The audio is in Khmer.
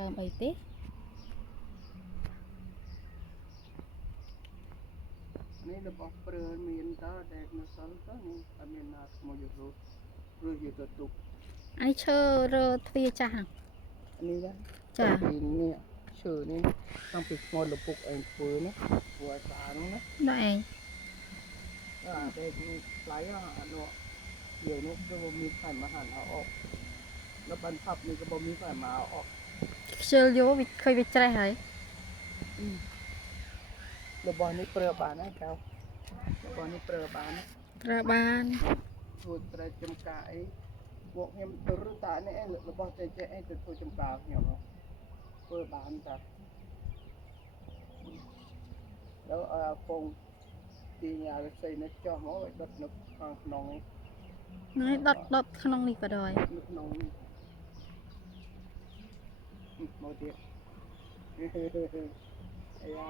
ដើមអីទេនេះរបស់ព្រើមានតើដែលនៅសល់ទៅនេះអត់មានណាថ្មយករស់ឬយកទៅទុក អានេះឈើរើទ្វារចាស់ហ្នឹង នេះណា ចា ពីនេះឈើនេះតាំងពីស្មោលពុកឯងធ្វើណាធ្វើឲ្យស្អាតហ្នឹងណា ដែរឯង អាតែនេះថ្លៃអានោះយើងនោះគឺមានខែមហានเอาออกแล้วบรรพับนี่ก็บ่มีใครมาเอาออก ខ្ជិលយកវាឃើញវាច្រេះហើយ របស់នេះប្រើបានណាចៅរបស់នេះប្រើបានណា ប្រើបាន ធ្វើត្រែកចំការអីពួកខ្ញុំទៅរត់តានេះឯងរបស់ចេះចេះឯងទៅធ្វើចំការខ្ញុំធ្វើបានតាแล้วពងទីញ៉ារស្អីនេះចោះមកឲ្យដុតនៅខាងក្នុងនេះ ហ្នឹងឯងដុតក្នុងនេះក៏ដោយ នៅក្នុងនេះមកទៀតអាយ៉ា